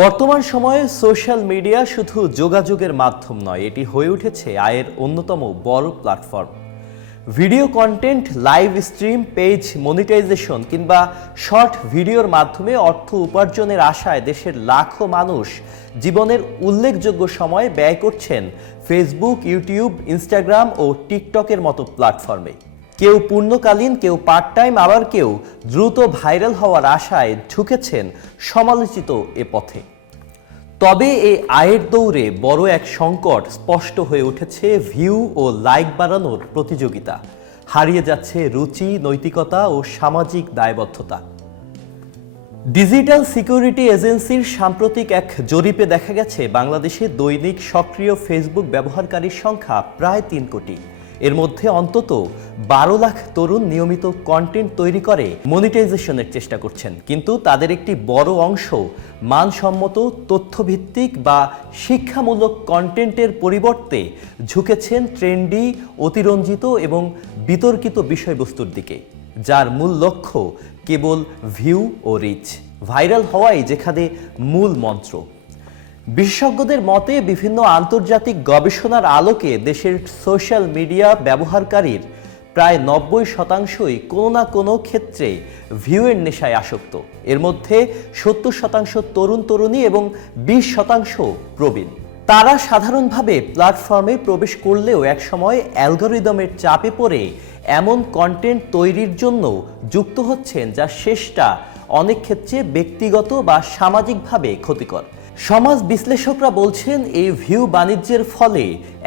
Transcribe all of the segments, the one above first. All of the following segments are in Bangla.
বর্তমান সময়ে সোশ্যাল মিডিয়া শুধু যোগাযোগের মাধ্যম নয়, এটি হয়ে উঠেছে আয়ের অন্যতম বড় platform. Video content, live stream, page monetization কিংবা শর্ট ভিডিওর মাধ্যমে অর্থ উপার্জনের আশায় দেশের লাখো মানুষ জীবনের উল্লেখযোগ্য সময় ব্যয় করছেন ফেসবুক, ইউটিউব, ইনস্টাগ্রাম ও টিকটকের মতো প্ল্যাটফর্মে। কেউ পূর্ণকালীন, কেউ পার্ট টাইম, আবার কেউ দ্রুত ভাইরাল হওয়ার আশায় ঝুঁকেছেন সমালোচিত এ পথে। তবে এই আয়ের দৌড়ে বড় এক সংকট স্পষ্ট হয়ে উঠেছে ভিউ ও লাইক বাড়ানোর প্রতিযোগিতা। হারিয়ে যাচ্ছে রুচি, নৈতিকতা ও সামাজিক দায়বদ্ধতা। ডিজিটাল সিকিউরিটি এজেন্সির সাম্প্রতিক এক জরিপে দেখা গেছে বাংলাদেশে দৈনিক সক্রিয় ফেসবুক ব্যবহারকারীর সংখ্যা প্রায় ৩ কোটি। এর মধ্যে অন্তত ১২ লাখ তরুণ নিয়মিত কন্টেন্ট তৈরি করে মনিটাইজেশনের চেষ্টা করছেন, কিন্তু তাদের একটি বড় অংশ মানসম্মত, তথ্যভিত্তিক বা শিক্ষামূলক কন্টেন্টের পরিবর্তে ঝুঁকেছেন ট্রেন্ডি, অতিরঞ্জিত এবং বিতর্কিত বিষয়বস্তুর দিকে, যার মূল লক্ষ্য কেবল ভিউ ও রিচ। ভাইরাল হওয়াই যেখানে মূল মন্ত্র। বিশেষজ্ঞদের মতে বিভিন্ন আন্তর্জাতিক গবেষণার আলোকে দেশের সোশ্যাল মিডিয়া ব্যবহারকারীর প্রায় ৯০% কোনো না কোনো ক্ষেত্রে ভিউয়ের নেশায় আসক্ত। এর মধ্যে ৭০% তরুণ তরুণী এবং ২০% প্রবীণ। তারা সাধারণভাবে প্ল্যাটফর্মে প্রবেশ করলেও একসময় অ্যালগরিদমের চাপে পড়ে এমন কন্টেন্ট তৈরির জন্য যুক্ত হচ্ছেন যা শেষটা অনেক ক্ষেত্রে ব্যক্তিগত বা সামাজিকভাবে ক্ষতিকর। সমাজ বিশ্লেষকরা বলছেন এই ভিউ বাণিজ্যের ফলে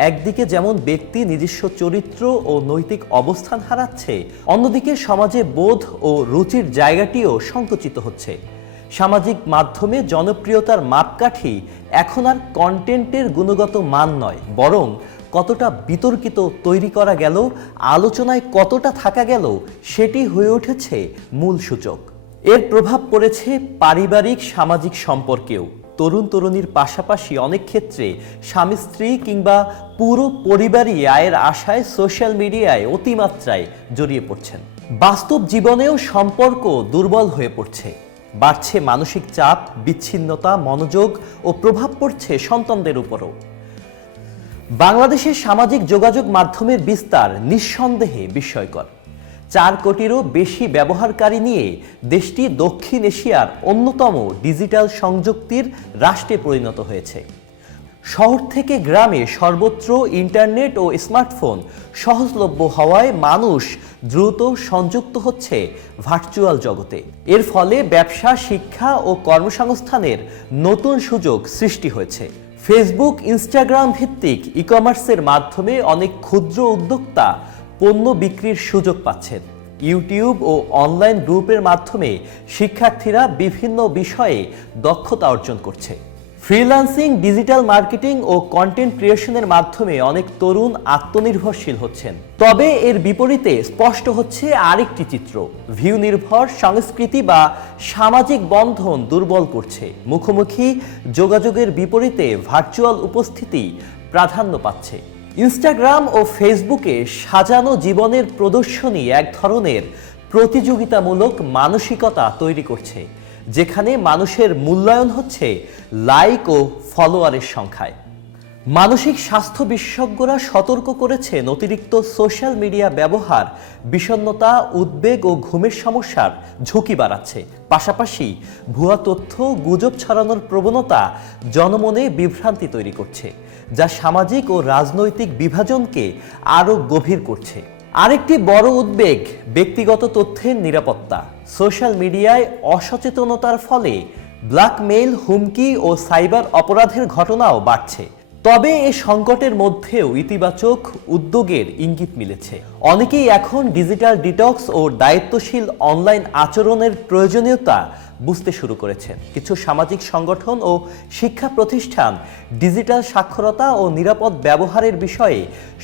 একদিকে যেমন ব্যক্তি নিজস্ব চরিত্র ও নৈতিক অবস্থান হারাচ্ছে, অন্যদিকে সমাজে বোধ ও রুচির জায়গাটিও সংকুচিত হচ্ছে। সামাজিক মাধ্যমে জনপ্রিয়তার মাপকাঠি এখন আর কন্টেন্টের গুণগত মান নয়, বরং কতটা বিতর্কিত তৈরি করা গেল, আলোচনায় কতটা থাকা গেল, সেটি হয়ে উঠেছে মূল সূচক। এর প্রভাব পড়েছে পারিবারিক, সামাজিক সম্পর্কেও। তরুণ তরুণীর পাশাপাশি অনেক ক্ষেত্রে স্বামী স্ত্রী কিংবা পুরো পরিবারই আয়ের আশায় সোশ্যাল মিডিয়ায় অতিমাত্রায় জড়িয়ে পড়ছেন। বাস্তব জীবনেও সম্পর্ক দুর্বল হয়ে পড়ছে। বাড়ছে মানসিক চাপ, বিচ্ছিন্নতা, মনোযোগ ও প্রভাব পড়ছে সন্তানদের উপরও। বাংলাদেশের সামাজিক যোগাযোগ মাধ্যমের বিস্তার নিঃসন্দেহে বিস্ময়কর। ৪ কোটিরও বেশি ব্যবহারকারী নিয়ে দেশটি দক্ষিণ এশিয়ার অন্যতম ডিজিটাল সংযুক্তির রাষ্ট্রে পরিণত হয়েছে। শহর থেকে গ্রামে সর্বত্র ইন্টারনেট ও স্মার্টফোন সহজলভ্য হওয়ায় মানুষ দ্রুত সংযুক্ত হচ্ছে ভার্চুয়াল জগতে। এর ফলে ব্যবসা, শিক্ষা ও কর্মসংস্থানের নতুন সুযোগ সৃষ্টি হয়েছে। ফেসবুক, ইনস্টাগ্রাম ভিত্তিক ই কমার্সের মাধ্যমে অনেক ক্ষুদ্র উদ্যোক্তা পণ্য বিক্রির সুযোগ পাচ্ছেন। ইউটিউব ও অনলাইন গ্রুপের মাধ্যমে শিক্ষার্থীরা বিভিন্ন বিষয়ে দক্ষতা অর্জন করছে। ফ্রিল্যান্সিং, ডিজিটাল মার্কেটিং ও কন্টেন্ট ক্রিয়েশনের মাধ্যমে অনেক তরুণ আত্মনির্ভরশীল হচ্ছেন। তবে এর বিপরীতে স্পষ্ট হচ্ছে আরেকটি চিত্র। ভিউ নির্ভর সংস্কৃতি বা সামাজিক বন্ধন দুর্বল করছে। মুখোমুখি যোগাযোগের বিপরীতে ভার্চুয়াল উপস্থিতি প্রাধান্য পাচ্ছে। ইনস্টাগ্রাম ও ফেসবুকে সাজানো জীবনের প্রদর্শনী এক ধরনের প্রতিযোগিতামূলক মানসিকতা তৈরি করছে, যেখানে মানুষের মূল্যায়ন হচ্ছে লাইক ও ফলোয়ারের সংখ্যায়। মানসিক স্বাস্থ্য বিশেষজ্ঞরা সতর্ক করেছেন অতিরিক্ত সোশ্যাল মিডিয়া ব্যবহার বিষণ্ণতা, উদ্বেগ ও ঘুমের সমস্যার ঝুঁকি বাড়াচ্ছে। পাশাপাশি ভুয়া তথ্য, গুজব ছড়ানোর প্রবণতা জনমনে বিভ্রান্তি তৈরি করছে, যা সামাজিক ও রাজনৈতিক বিভাজনকে আরও গভীর করছে। আরেকটি বড় উদ্বেগ ব্যক্তিগত তথ্যের নিরাপত্তা। সোশ্যাল মিডিয়ায় অসচেতনতার ফলে ব্ল্যাকমেইল, হুমকি ও সাইবার অপরাধের ঘটনাও বাড়ছে। তবে এই সংকটের মধ্যেও ইতিবাচক উদ্যোগের ইঙ্গিত মিলেছে। অনেকেই এখন ডিজিটাল ডিটক্স ও দায়িত্বশীল অনলাইন আচরণের প্রয়োজনীয়তা বুঝতে শুরু করেছেন। কিছু সামাজিক সংগঠন ও শিক্ষা প্রতিষ্ঠান ডিজিটাল সাক্ষরতা ও নিরাপদ ব্যবহারের বিষয়ে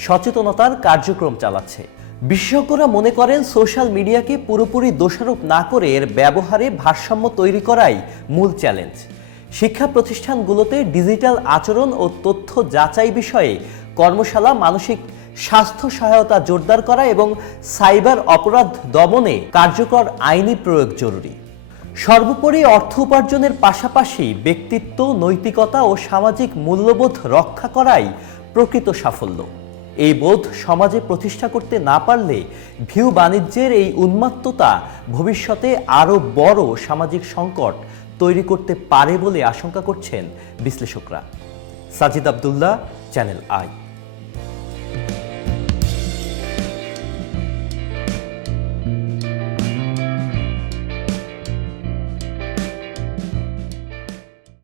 সচেতনতার কার্যক্রম চালাচ্ছে। বিশেষজ্ঞরা মনে করেন সোশ্যাল মিডিয়াকে পুরোপুরি দোষারোপ না করে এর ব্যবহারে ভারসাম্য তৈরি করাই মূল চ্যালেঞ্জ। শিক্ষা প্রতিষ্ঠানগুলোতে ডিজিটাল আচরণ ও তথ্য যাচাই বিষয়ে কর্মশালা, মানসিক স্বাস্থ্য সহায়তা জোরদার করা এবং সাইবার অপরাধ দমনে কার্যকর আইনি প্রয়োগ জরুরি। সর্বোপরি অর্থ উপার্জনের পাশাপাশি ব্যক্তিত্ব, নৈতিকতা ও সামাজিক মূল্যবোধ রক্ষা করাই প্রকৃত সাফল্য। এই বোধ সমাজে প্রতিষ্ঠা করতে না পারলে ভিউ বাণিজ্যের এই উন্মাত্ততা ভবিষ্যতে আরও বড় সামাজিক সংকট তৈরি করতে পারে বলে আশঙ্কা করছেন বিশ্লেষকরা। Sajid Abdullah, channel I.